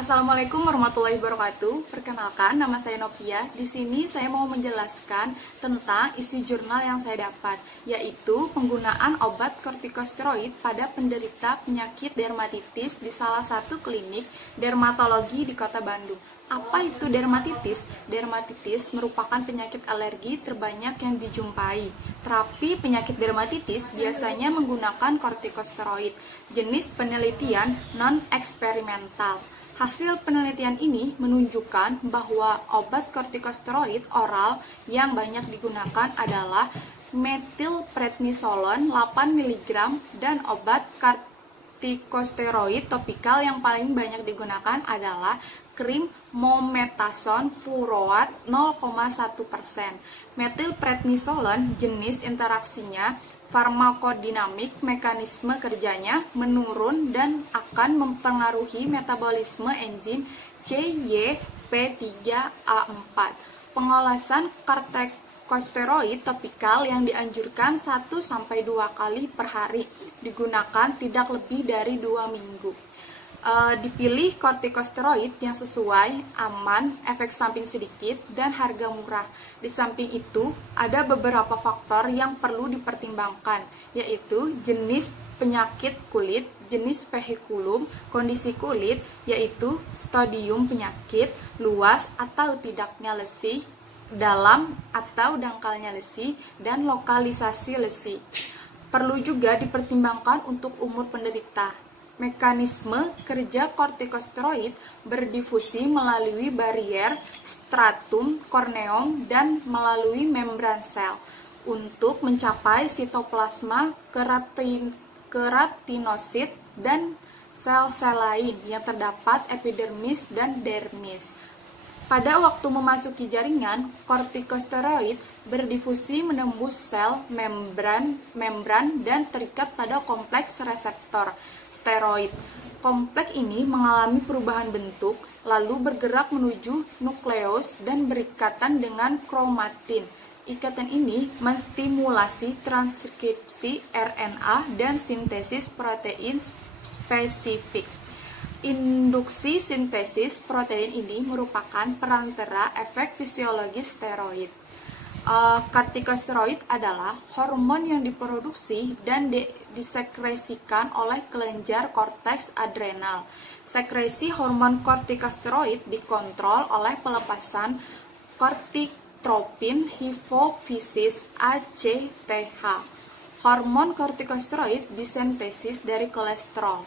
Assalamualaikum warahmatullahi wabarakatuh. Perkenalkan, nama saya Novia. Di sini saya mau menjelaskan tentang isi jurnal yang saya dapat, yaitu penggunaan obat kortikosteroid pada penderita penyakit dermatitis di salah satu klinik dermatologi di Kota Bandung. Apa itu dermatitis? Dermatitis merupakan penyakit alergi terbanyak yang dijumpai. Terapi penyakit dermatitis biasanya menggunakan kortikosteroid, jenis penelitian non-eksperimental. Hasil penelitian ini menunjukkan bahwa obat kortikosteroid oral yang banyak digunakan adalah metilprednisolon 8 mg dan obat kortikosteroid topikal yang paling banyak digunakan adalah krim mometasone furoate 0,1%. Metilprednisolon jenis interaksinya farmakodinamik, mekanisme kerjanya menurun dan akan mempengaruhi metabolisme enzim CYP3A4. Pengolasan kortikosteroid topikal yang dianjurkan 1-2 kali per hari, digunakan tidak lebih dari 2 minggu. Dipilih kortikosteroid yang sesuai, aman, efek samping sedikit, dan harga murah. Di samping itu, ada beberapa faktor yang perlu dipertimbangkan, yaitu jenis penyakit kulit, jenis vehikulum, kondisi kulit, yaitu stadium penyakit, luas atau tidaknya lesi, dalam atau dangkalnya lesi, dan lokalisasi lesi. Perlu juga dipertimbangkan untuk umur penderita. Mekanisme kerja kortikosteroid berdifusi melalui barier stratum corneum dan melalui membran sel untuk mencapai sitoplasma, keratinosit, dan sel-sel lain yang terdapat epidermis dan dermis. Pada waktu memasuki jaringan, kortikosteroid berdifusi menembus sel membran dan terikat pada kompleks reseptor steroid. Kompleks ini mengalami perubahan bentuk, lalu bergerak menuju nukleus dan berikatan dengan kromatin. Ikatan ini menstimulasi transkripsi RNA dan sintesis protein spesifik. Induksi sintesis protein ini merupakan perantara efek fisiologis steroid. Kortikosteroid adalah hormon yang diproduksi dan disekresikan oleh kelenjar korteks adrenal. Sekresi hormon kortikosteroid dikontrol oleh pelepasan kortikotropin hipofisis ACTH. Hormon kortikosteroid disintesis dari kolesterol.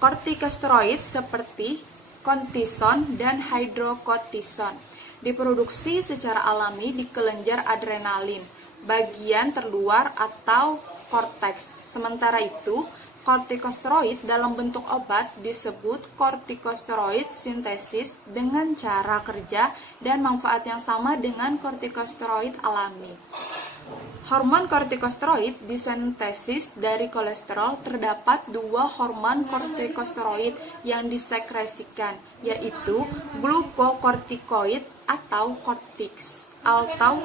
Kortikosteroid seperti kortison dan hidrokortison diproduksi secara alami di kelenjar adrenalin, bagian terluar atau korteks. Sementara itu, kortikosteroid dalam bentuk obat disebut kortikosteroid sintesis dengan cara kerja dan manfaat yang sama dengan kortikosteroid alami. Hormon kortikosteroid disintesis dari kolesterol. Terdapat 2 hormon kortikosteroid yang disekresikan, yaitu glukokortikoid atau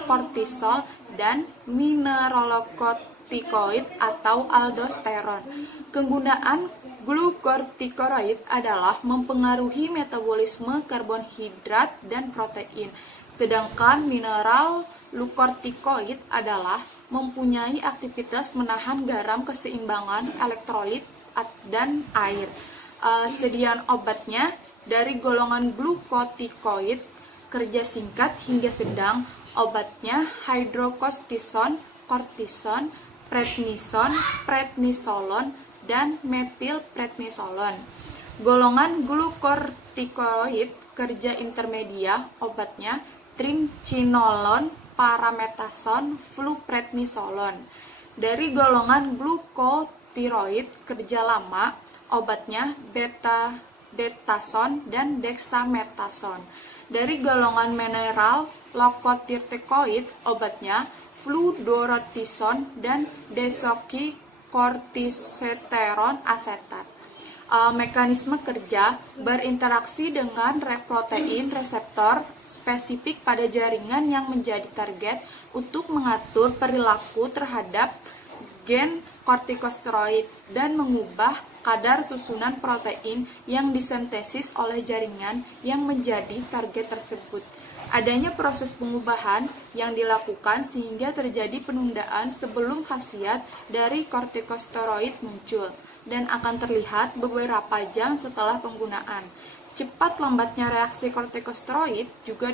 kortisol dan mineralokortikoid atau aldosteron. Kegunaan glukokortikoid adalah mempengaruhi metabolisme karbohidrat dan protein, sedangkan mineral glukokortikoid adalah mempunyai aktivitas menahan garam, keseimbangan elektrolit dan air. Sediaan obatnya dari golongan glukokortikoid, kerja singkat hingga sedang. Obatnya hidrokortison, kortison, prednisolon, dan metilprednisolon. Golongan glukokortikoid kerja intermedia, obatnya triamcinolone, parametasone, fluprednisolon. Dari golongan glukotiroid kerja lama, obatnya betason dan dexamethasone. Dari golongan mineral lokotirtikoid, obatnya fluorotisone dan desoksikortiseteron asetat. Mekanisme kerja berinteraksi dengan protein reseptor spesifik pada jaringan yang menjadi target untuk mengatur perilaku terhadap gen kortikosteroid dan mengubah kadar susunan protein yang disintesis oleh jaringan yang menjadi target tersebut. Adanya proses pengubahan yang dilakukan sehingga terjadi penundaan sebelum khasiat dari kortikosteroid muncul dan akan terlihat beberapa jam setelah penggunaan. Cepat lambatnya reaksi kortikosteroid juga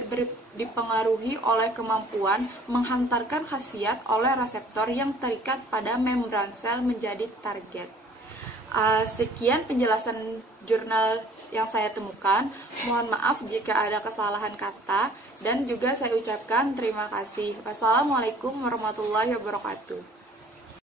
dipengaruhi oleh kemampuan menghantarkan khasiat oleh reseptor yang terikat pada membran sel menjadi target. Sekian penjelasan jurnal yang saya temukan. Mohon maaf jika ada kesalahan kata dan juga saya ucapkan terima kasih. Wassalamualaikum warahmatullahi wabarakatuh.